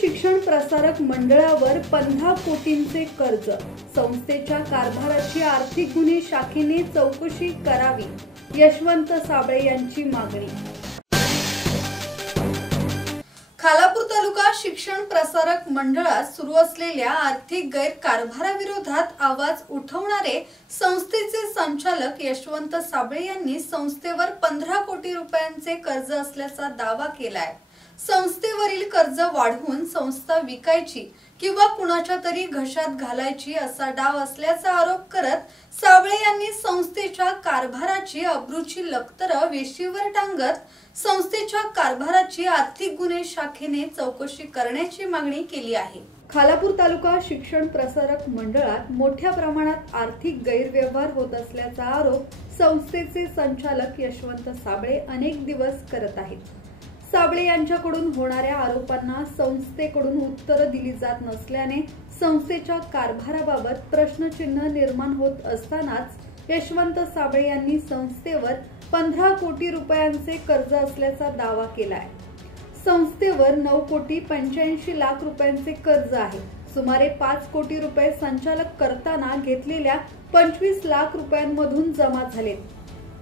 शिक्षण प्रसारक मंडळावर 15 कोटींचे कर्ज, संस्थेच्या कारभाराची आर्थिक गुन्हे शाखेने चौकशी करावी, यशवंत साबळे यांची मागणी। खालापूर तालुका शिक्षण प्रसारक मंडळात सुरू असलेल्या आर्थिक गैरकारभाराविरोधात आवाज उठवणारे संस्थेचे संचालक यशवंत साबळे यांनी संस्थेवर 15 कोटी रुपयांचे कर्ज असल्याचा दावा केलाय। संस्थेवरील कर्ज वाढवून संस्था विकायची किंवा कुणाच्या तरी घशात घालायची असा डाव असल्याचा आरोप करत साबळे यांनी संस्थेच्या कारभाराची अब्रूची लखतरं वेशीवर टांगत संस्थेच्या कारभाराची आर्थिक गुन्हे शाखेने चौकशी करण्याची मागणी केली आहे। खालापूर तालुका शिक्षण प्रसारक मंडळात मोठ्या प्रमाणात आर्थिक गैरव्यवहार होत असल्याचा आरोप संस्थेचे संचालक यशवंत साबळे अनेक दिवस करत आहेत। साबळे यांच्याकडून होणाऱ्या आरोपांना संस्थेकडून उत्तर दिली जात नसल्याने संस्थेच्या कारभाराबाबत प्रश्नचिन्ह निर्माण होत असतानाच यशवंत साबळे यांनी संस्थेवर 15 कोटी रुपयांचे कर्ज असल्याचा दावा केलाय। संस्थेवर 9 कोटी 85 लाख रुपयांचे कर्ज आहे। सुमारे 5 कोटी रुपये संचालक करताना घेतलेल्या 25 लाख रुपयांमधून जमा झाले।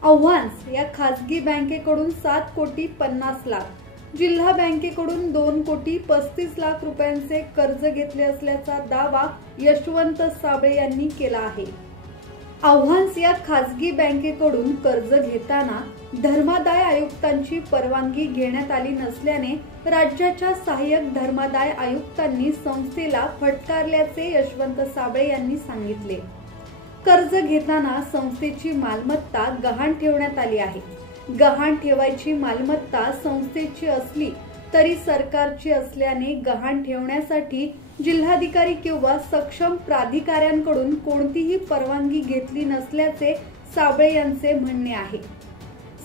आव्हान्स या खासगी बँकेकडून 7 कोटी 50 लाख, जिल्हा बँकेकडून 2 कोटी 35 लाख रुपयांचे कर्ज घेतले असल्याचा दावा यशवंत साबळे यांनी केला आहे। आव्हान्स या खासगी बँकेकडून कर्ज घेताना धर्मादाय आयुक्तांची परवानगी घेण्यात आली नसल्याने राज्याच्या सहाय्यक धर्मादाय आयुक्तांनी संस्थेला फटकारल्याचे यशवंत साबळे यांनी सांगितले। कर्ज घेताना संस्थेची मालमत्ता गहाण ठेवण्यात आली आहे। गहाण ठेवायची मालमत्ता संस्थेची असली तरी सरकारची असल्याने गहाण ठेवण्यासाठी जिल्हाधिकारी किंवा सक्षम प्राधिकाऱ्यांकडून कोणतीही परवानगी घेतली नसल्याचे साबळे यांचे म्हणणे आहे।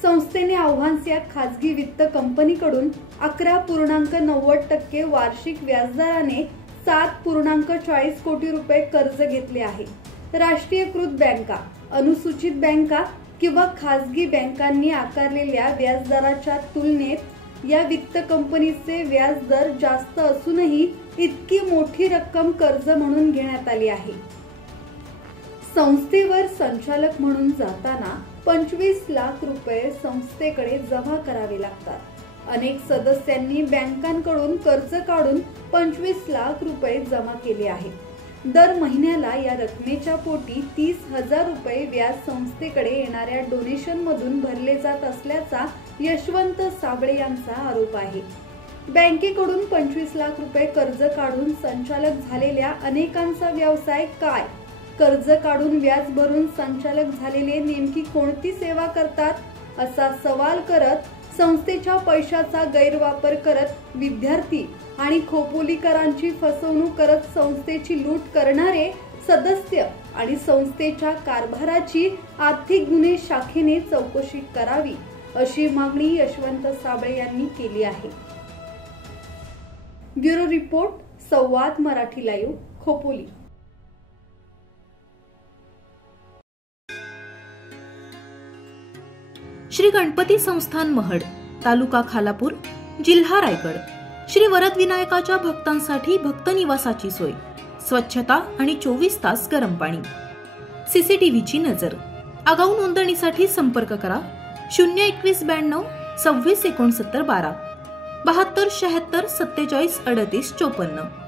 संस्थेने आव्हान्स या खासगी वित्त कंपनीकडून 11.90% वार्षिक व्याजदराने 7.40 कोटी रुपये कर्ज घेतले आहे। राष्ट्रीयकृत बँका, अनुसूचित बँका किंवा खासगी बँकांनी आकारलेल्या व्याजदराच्या तुलनेत या वित्त कंपनीचे व्याजदर जास्त असूनही इतकी मोठी रक्कम कर्ज म्हणून घेण्यात आली आहे। संस्थेवर संचालक म्हणून जाताना 25 लाख रुपये संस्थेकडे जमा करावे लागतात। अनेक सदस्यांनी बँकांकडून कर्ज काढून 25 लाख रुपये जमा केले आहेत। दर महिन्याला या रकमेच्या पोटी 30,000 रुपये व्याज संस्थेकडे येणाऱ्या डोनेशन मधून भरले जात असल्याचा यशवंत साबळे यांचा आरोप आहे। बँकेकडून 25 लाख रुपये कर्ज काढून संचालक झालेल्या अनेकांचा व्यवसाय काय? कर्ज काढून व्याज भरून संचालक झालेले नेमकी कोणती सेवा करतात, असा सवाल करत संस्थेच्या पैशाचा गैरवापर करत विद्यार्थी आणि खोपोलीकरांची फसवणूक करत संस्थेची लूट करणारे सदस्य आणि संस्थेच्या कारभाराची आर्थिक गुन्हे शाखेने चौकशी करावी, अशी मागणी यशवंत साबळे यांनी केली आहे। ब्युरो रिपोर्ट, संवाद मराठी लाईव्ह, खोपोली। श्री गणपती संस्थान महड, तालुका खालापूर, जिल्हा रायगड। श्री वरद विनायकाच्या भक्तांसाठी भक्त निवासाची सोय, स्वच्छता आणि 24 तास गरम पाणी, सीसीटीव्हीची नजर। आगाऊ नोंदणीसाठी संपर्क करा 021 92 26 69 12 72 76 47 38 54।